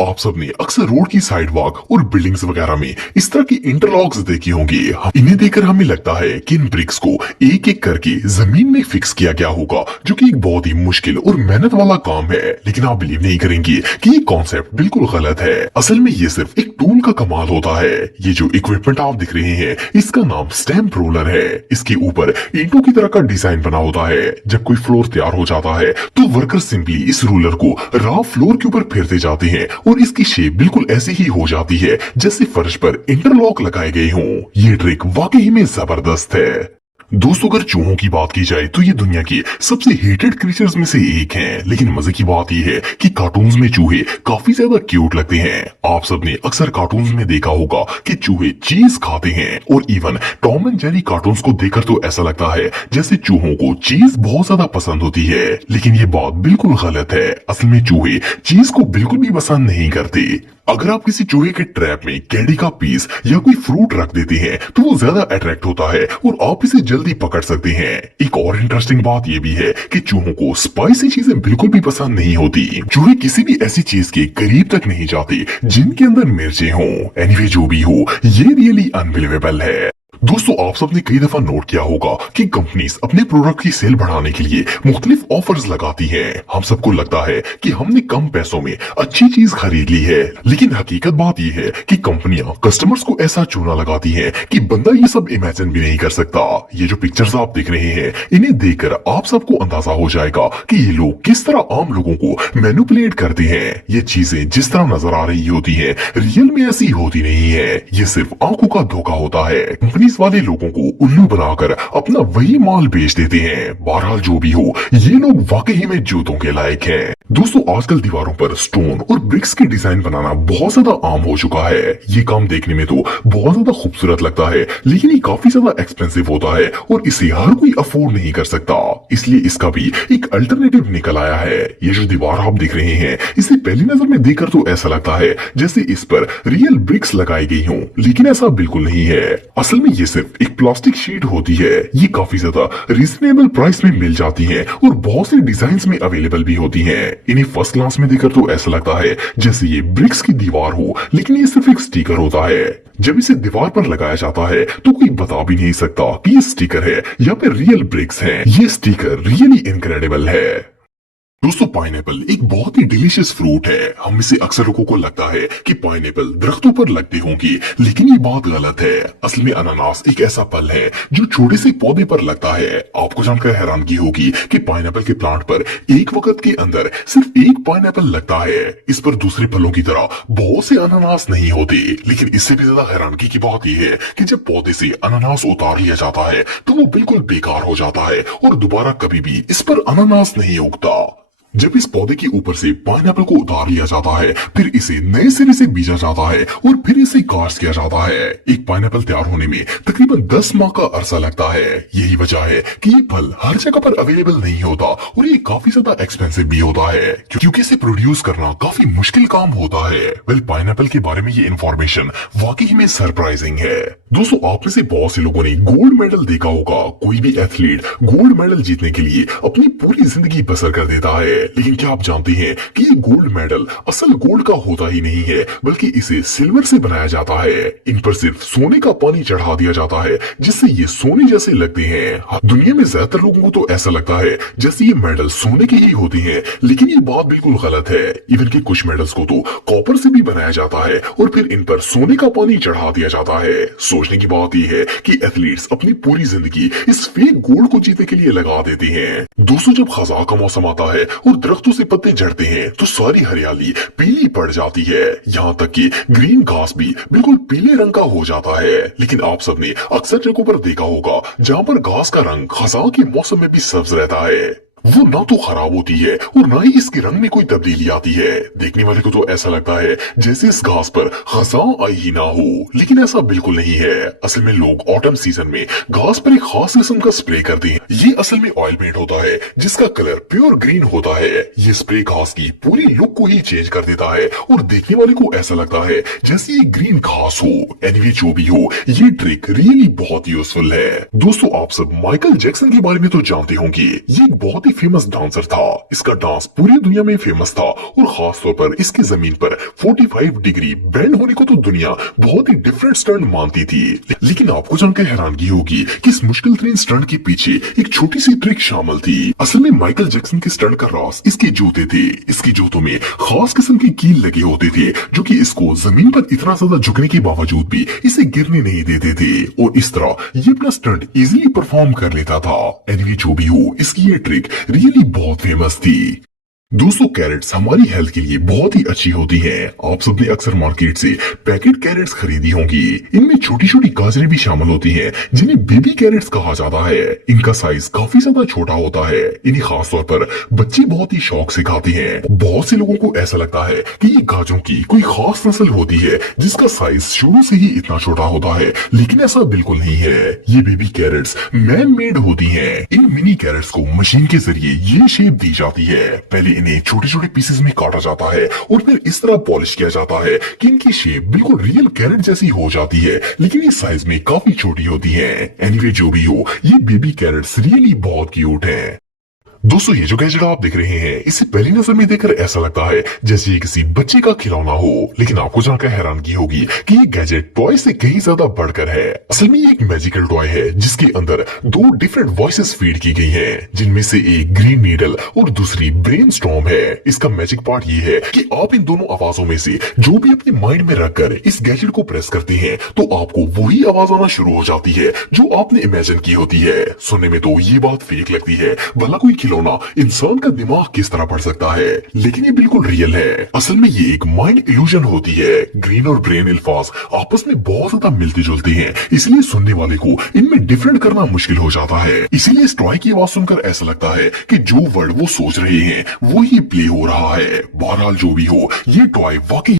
आप सबने अक्सर रोड की साइड वॉक और बिल्डिंग्स वगैरह में इस तरह की इंटरलॉक्स देखी होंगी। इन्हें देखकर हमें लगता है कि इन ब्रिक्स को एक एक करके जमीन में फिक्स किया गया होगा, जो कि एक बहुत ही मुश्किल और मेहनत वाला काम है। लेकिन आप बिलीव नहीं करेंगे कि ये कॉन्सेप्ट बिल्कुल गलत है। असल में ये सिर्फ एक टूल का कमाल होता है। ये जो इक्विपमेंट आप दिख रहे हैं, इसका नाम स्टैम्प रोलर है। इसके ऊपर ईंटों की तरह का डिजाइन बना होता है। जब कोई फ्लोर तैयार हो जाता है तो वर्कर सिंपली इस रूलर को रॉ फ्लोर के ऊपर फेरते जाते हैं और इसकी शेप बिल्कुल ऐसी ही हो जाती है जैसे फर्श पर इंटरलॉक लगाए गए हों। ये ट्रिक वाकई में जबरदस्त है। दोस्तों, अगर चूहों की बात की जाए तो ये दुनिया की सबसे हेटेड क्रीचर्स में से एक हैं। लेकिन मजे की बात ये है कि कार्टून्स में चूहे काफी ज्यादा क्यूट लगते हैं। आप सबने अक्सर कार्टून्स में देखा होगा कि चूहे चीज खाते हैं, और even Tom and Jerry cartoons को देखकर तो ऐसा लगता है जैसे चूहों को चीज बहुत ज्यादा पसंद होती है। लेकिन ये बात बिल्कुल गलत है। असल में चूहे चीज को बिल्कुल भी पसंद नहीं करते। अगर आप किसी चूहे के ट्रैप में कैंडी का पीस या कोई फ्रूट रख देते हैं तो वो ज्यादा अट्रैक्ट होता है और आप इसे जल्दी पकड़ सकते हैं। एक और इंटरेस्टिंग बात ये भी है कि चूहों को स्पाइसी चीजें बिल्कुल भी पसंद नहीं होती। चूहे किसी भी ऐसी चीज के करीब तक नहीं जाते जिनके अंदर मिर्चें हों। एनीवे, जो भी हो, ये रियली अनबिलीवेबल है। दोस्तों, आप सबने कई दफा नोट किया होगा कि कंपनीज अपने प्रोडक्ट की सेल बढ़ाने के लिए मुख्तलिफ ऑफर्स लगाती हैं। हम सबको लगता है कि हमने कम पैसों में अच्छी चीज खरीद ली है, लेकिन हकीकत बात यह है कि कंपनियां कस्टमर्स को ऐसा चूना लगाती हैं कि बंदा ये सब इमेजिन भी नहीं कर सकता। ये जो पिक्चर्स आप देख रहे हैं, इन्हें देखकर आप सबको अंदाजा हो जाएगा कि ये लोग किस तरह आम लोगों को मैनिपुलेट करते हैं। ये चीजें जिस तरह नजर आ रही होती है, रियल में ऐसी होती नहीं है। ये सिर्फ आंखों का धोखा होता है। कंपनीज वाले लोगों को उल्लू बनाकर अपना वही माल बेच देते हैं। बहरहाल, जो भी हो, ये लोग वाकई में जूतों के लायक हैं। दोस्तों, आजकल दीवारों पर स्टोन और ब्रिक्स के डिजाइन बनाना बहुत ज्यादा आम हो चुका है। ये काम देखने में तो बहुत ज्यादा खूबसूरत लगता है, लेकिन ये काफी ज्यादा एक्सपेंसिव होता है और इसे हर कोई अफोर्ड नहीं कर सकता। इसलिए इसका भी एक अल्टरनेटिव निकल आया है। ये जो दीवार आप देख रहे हैं, इसे पहली नजर में देखकर तो ऐसा लगता है जैसे इस पर रियल ब्रिक्स लगाई गई हों, लेकिन ऐसा बिल्कुल नहीं है। असल में ये सिर्फ एक प्लास्टिक शीट होती है। ये काफी ज्यादा रीजनेबल प्राइस में मिल जाती है और बहुत से डिजाइन में अवेलेबल भी होती है। इन्हें फर्स्ट क्लास में देखकर तो ऐसा लगता है जैसे ये ब्रिक्स की दीवार हो, लेकिन ये सिर्फ एक स्टिकर होता है। जब इसे दीवार पर लगाया जाता है तो कोई बता भी नहीं सकता कि ये स्टिकर है या फिर रियल ब्रिक्स हैं। ये स्टिकर रियली इनक्रेडिबल है। दोस्तों, पाइनएप्पल एक बहुत ही डिलीशियस फ्रूट है। हम इसे अक्सर लोगों को लगता है कि पाइनएप्पल दरख्तों पर लगते होंगे, लेकिन ये बात गलत है। असल में अनानास एक ऐसा फल है जो छोटे से पौधे पर लगता है। आपको जानकर हैरानगी होगी कि पाइनएप्पल के प्लांट पर एक वक्त के अंदर सिर्फ एक पाइनएप्पल लगता है। इस पर दूसरे फलों की तरह बहुत से अनानास नहीं होते। लेकिन इससे भी ज्यादा हैरानगी की बात यह है कि जब पौधे से अनानास उतार लिया जाता है तो वो बिल्कुल बेकार हो जाता है और दोबारा कभी भी इस पर अनानास नहीं उगता। जब इस पौधे के ऊपर से पाइनएप्पल को उतार लिया जाता है, फिर इसे नए सिरे से बीजा जाता है और फिर इसे कास्ट किया जाता है। एक पाइनएप्पल तैयार होने में तकरीबन 10 माह का अरसा लगता है। यही वजह है कि ये फल हर जगह पर अवेलेबल नहीं होता और ये काफी ज्यादा एक्सपेंसिव भी होता है, क्योंकि इसे प्रोड्यूस करना काफी मुश्किल काम होता है। वेल, पाइनएप्पल के बारे में ये इन्फॉर्मेशन वाकई में सरप्राइजिंग है। दोस्तों, आप में से बहुत से लोगों ने गोल्ड मेडल देखा होगा। कोई भी एथलीट गोल्ड मेडल जीतने के लिए अपनी पूरी जिंदगी बसर कर देता है। लेकिन क्या आप जानते हैं कि ये गोल्ड मेडल असल गोल्ड का होता ही नहीं है, बल्कि इसे सिल्वर से बनाया जाता है। इन पर सिर्फ सोने का पानी चढ़ा दिया जाता है, जिससे ये सोने जैसे लगते हैं। दुनिया में ज्यादातर लोगों को तो ऐसा लगता है जैसे ये मेडल सोने के ही होते हैं, लेकिन ये बात बिल्कुल गलत है। इवन कि कुछ मेडल्स को तो कॉपर से भी बनाया जाता है और फिर इन पर सोने का पानी चढ़ा दिया जाता है। सोचने की बात यह है कि एथलीट्स अपनी पूरी जिंदगी इस फेक गोल्ड को जीतने के लिए लगा देते हैं। दोस्तों, जब खज़ां का मौसम आता है और दरख्तों से पत्ते झड़ते हैं तो सारी हरियाली पीली पड़ जाती है। यहाँ तक कि ग्रीन घास भी बिल्कुल पीले रंग का हो जाता है। लेकिन आप सबने अक्सर जगहों पर देखा होगा जहाँ पर घास का रंग खज़ां के मौसम में भी सब्ज रहता है। वो ना तो खराब होती है और ना ही इसके रंग में कोई तब्दीली आती है। देखने वाले को तो ऐसा लगता है जैसे इस घास पर खज़ां आई ही ना हो, लेकिन ऐसा बिल्कुल नहीं है। असल में लोग ऑटम सीजन में घास पर एक खास किस्म का स्प्रे करते हैं। ये असल में ऑयल पेंट होता है जिसका कलर प्योर ग्रीन होता है। ये स्प्रे घास की पूरी लुक को ही चेंज कर देता है और देखने वाले को ऐसा लगता है जैसे ये ग्रीन घास हो। एनीवे, जो भी हो, ये ट्रिक रियली बहुत यूजफुल है। दोस्तों, आप सब माइकल जैक्सन के बारे में तो जानते होंगे। ये एक बहुत ही फेमस डांसर था। इसका डांस पूरी दुनिया में फेमस था और खास तौर पर इसकी जमीन पर 45 डिग्री बैंड होने को तो दुनिया बहुत ही डिफरेंट स्टंट मानती थी। लेकिन आपको जानकर हैरानगी होगी कि इस मुश्किल तरीन स्टंट के पीछे एक छोटी सी ट्रिक शामिल थी। असल में माइकल जैक्सन के स्टंट का राज इसके जूते थे। इसकी जूतों में खास किस्म की कील लगे होते थे जो कि इसको जमीन पर इतना ज्यादा झुकने के बावजूद भी इसे गिरने नहीं देते थे और इस तरह ये अपना स्टंट इजीली परफॉर्म कर लेता था। एनीवे जो भी हो, इसकी ये ट्रिक रियली बहुत फेमस थी। दोस्तों, कैरेट्स हमारी हेल्थ के लिए बहुत ही अच्छी होती हैं। आप सबने अक्सर मार्केट से पैकेट कैरेट्स खरीदी होंगी। इनमें छोटी छोटी गाजरें भी शामिल होती हैं जिन्हें बेबी कैरेट्स कहा जाता है। इनका साइज काफी ज्यादा छोटा होता है। इन्हें खास तौर पर बच्चे बहुत ही शौक से खाते हैं। बहुत से लोगों को ऐसा लगता है कि ये गाजरों की कोई खास नस्ल होती है जिसका साइज शुरू से ही इतना छोटा होता है, लेकिन ऐसा बिल्कुल नहीं है। ये बेबी कैरेट्स मैन मेड होती है। इन मिनी कैरेट्स को मशीन के जरिए ये शेप दी जाती है। पहले इन्हें छोटे छोटे पीसेस में काटा जाता है और फिर इस तरह पॉलिश किया जाता है कि इनकी शेप बिल्कुल रियल कैरेट जैसी हो जाती है, लेकिन ये साइज में काफी छोटी होती है। एनीवे जो भी हो, ये बेबी कैरेट्स रियली बहुत क्यूट हैं। दोस्तों, ये जो गैजेट आप देख रहे हैं, इसे पहली नजर में देखकर ऐसा लगता है जैसे ये किसी बच्चे का खिलौना हो, लेकिन आपको जानकर हैरानगी होगी कि ये गैजेट टॉय से कहीं ज्यादा बढ़कर है। असल में ये एक मैजिकल टॉय है जिसके अंदर दो डिफरेंट वॉइसेस फीड की गई हैं, जिनमें से एक ग्रीन नीडल और दूसरी ब्रेन स्टॉर्म है। इसका मैजिक पार्ट ये है कि आप इन दोनों आवाजों में से जो भी अपने माइंड में रखकर इस गैजेट को प्रेस करते हैं तो आपको वही आवाज आना शुरू हो जाती है जो आपने इमेजिन की होती है। सुनने में तो ये बात फेक लगती है, भला कोई खिलौना इंसान का दिमाग किस तरह पढ़ सकता है, लेकिन ये बिल्कुल रियल है। असल में ये एक माइंड इल्यूजन होती है। ग्रीन और ब्रेन अल्फाज आपस में बहुत ज्यादा मिलते जुलते हैं, इसलिए सुनने वाले को इनमें डिफरेंट करना मुश्किल हो जाता है। इसीलिए इस टॉय की आवाज सुनकर ऐसा लगता है कि जो वर्ड वो सोच रहे हैं वो ही प्ले हो रहा है। बहरहाल जो भी हो, ये टॉय वाकई